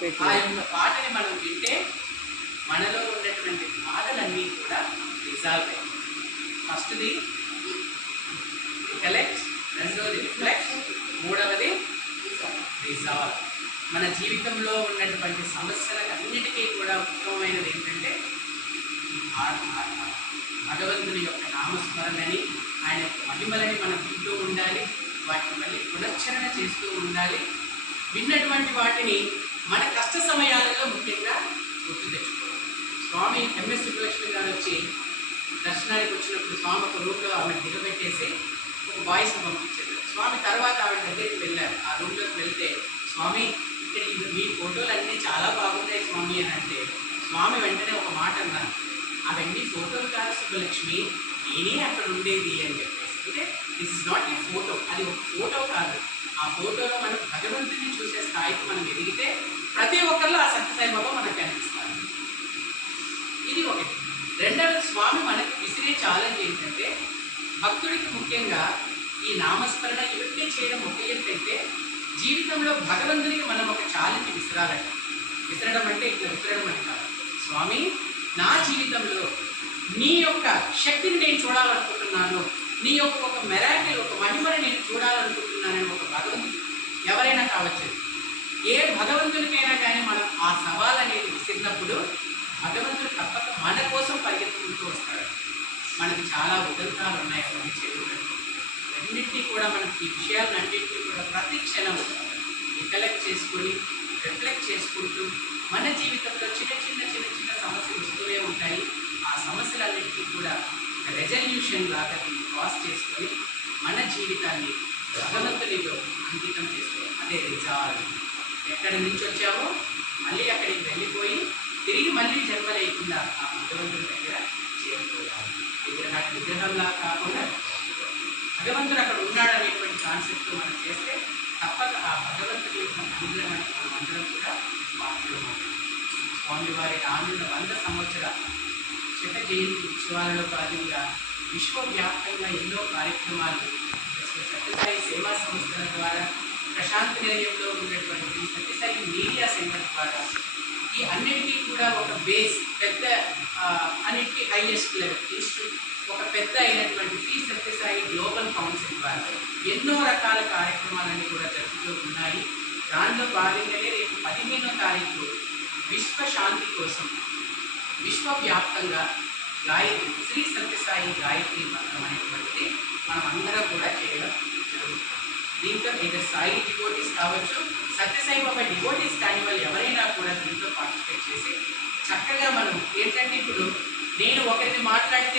ఆ యొక్క పాటని మనం వింటే మనలో ఉన్నటువంటి బాధలన్నీ కూడా రిజాల్వ్ అయ్యాయి. ఫస్ట్ది రికలెక్ట్, రెండవది రిఫ్లెక్ట్, మూడవది రిజాల్వ్. మన జీవితంలో ఉన్నటువంటి సమస్యలకు అన్నిటికీ కూడా ఉత్తమమైనది ఏంటంటే భగవంతుని యొక్క నామస్మరణని, ఆయన యొక్క మహిమలని మనం వింటూ ఉండాలి, వాటిని మళ్ళీ పునశ్చరణ చేస్తూ ఉండాలి. విన్నటువంటి వాటిని మన కష్ట సమయాలలో ముఖ్యంగా గుర్తు తెచ్చుకోవాలి. స్వామి ఎంఎస్ సుబ్బలక్ష్మి గారు వచ్చి దర్శనానికి వచ్చినప్పుడు స్వామి ఒక రూమ్లో ఆమె దిగబెట్టేసి ఒక వాయిస్ని పంపించారు. స్వామి తర్వాత ఆవిడ దగ్గరికి వెళ్ళారు. ఆ రూమ్లోకి వెళ్తే స్వామి ఇక్కడ మీ ఫోటోలు అన్నీ చాలా బాగున్నాయి స్వామి అని అంటే స్వామి వెంటనే ఒక మాట అన్నారు, అవన్నీ ఫోటోలు కాదు సుబ్బలక్ష్మి, నేనే అక్కడ ఉండేది అని చెప్పేసి. అంటే this is not a photo, అది ఒక ఫోటో కాదు. ఆ ఫోటోలో మనం భగవంతుని చూసే స్థాయికి మనం ఎదిగితే ప్రతి ఒక్కరిలో ఆ సత్యసాయిబాబా మనకు కనిపిస్తారు. ఇది ఒకటి. రెండవది, స్వామి మనకు విసిరే ఛాలెంజ్ ఏంటంటే భక్తుడికి ముఖ్యంగా ఈ నామస్మరణ ఇవన్నీ చేయడం ఒక ఏంటంటే జీవితంలో భగవంతునికి మనం ఒక ఛాలెంజ్ విసిరాలంట. విసరడం అంటే ఇట్లా విసరడం అని కాదు. స్వామి, నా జీవితంలో నీ యొక్క శక్తిని నేను చూడాలనుకుంటున్నాను, నీ యొక్క ఒక మెరాకిల్, ఒక మహిమని నేను చూడాలనుకుంటున్నానని ఒక భగవంతుడు ఎవరైనా కావచ్చు, ఏ భగవంతునికైనా కానీ మనం ఆ సవాల్ అనేది విసిరినప్పుడు భగవంతుడు తప్పక మన కోసం పరిగెత్తుకుంటూ వస్తాడు. మనకి చాలా ఉదంతాలు ఉన్నాయి అవన్నీ చేయడానికి. అన్నింటినీ కూడా మనకి ఈ విషయాలన్నింటినీ కూడా ప్రతి క్షణం రికలెక్ట్ చేసుకొని రిఫ్లెక్ట్ చేసుకుంటూ మన జీవితంలో చిన్న చిన్న చిన్న చిన్న సమస్యలు వస్తూనే ఉంటాయి. ఆ సమస్యలన్నింటినీ కూడా రెజల్యూషన్ లాగా దీన్ని క్రాస్ చేసుకొని మన జీవితాన్ని భగవంతునిలో అంకితం చేసుకోవాలి. అదే రిజాల్వ్. ఎక్కడి నుంచి వచ్చామో మళ్ళీ అక్కడికి వెళ్ళిపోయి తిరిగి మళ్ళీ జన్మ లేకుండా ఆ భగవంతుని దగ్గర చేరుకోవాలి. విగ్రహంలా కాకుండా భగవంతుడు అక్కడ ఉన్నాడు అనేటువంటి కాన్సెప్ట్తో మనం చేస్తే తప్పక ఆ భగవంతుడి యొక్క అనుగ్రహానికి మనం అందరం కూడా పాత్రలు. స్వామివారి రానున్న 100 సంవత్సరాల శత జయంతి ఉత్సవాలలో భాగంగా విశ్వవ్యాప్తంగా ఎన్నో కార్యక్రమాలు సత్యసాయి సేవా సంస్థల ద్వారా, ప్రశాంతి నిలయంలో ఉన్నటువంటి సత్యసాయి మీడియా సెంటర్ ద్వారా ఈ అన్నిటికీ కూడా ఒక బేస్ పెద్ద అన్నిటికీ హైయెస్ట్ లెవెల్ ఇన్స్టిట్యూట్ ఒక పెద్ద అయినటువంటి శ్రీ సత్యసాయి గ్లోబల్ కౌన్సిల్ ద్వారా ఎన్నో రకాల కార్యక్రమాలన్నీ కూడా జరుగుతూ ఉన్నాయి. దానిలో భాగంగానే రేపు 15వ తారీఖు విశ్వశాంతి కోసం విశ్వవ్యాప్తంగా గాయత్రి శ్రీ సత్యసాయి గాయత్రి మంత్రం అనేటువంటిది మనం అందరం కూడా చేయడం జరుగుతుంది. దీంతో ఏదో సాయి డివోటీస్ కావచ్చు, సత్యసాయి బాబా డివోటీస్ కాని వాళ్ళు ఎవరైనా కూడా దీంట్లో పార్టిసిపేట్ చేసి చక్కగా మనం ఏంటంటే ఇప్పుడు నేను ఒకరిని మాట్లాడితే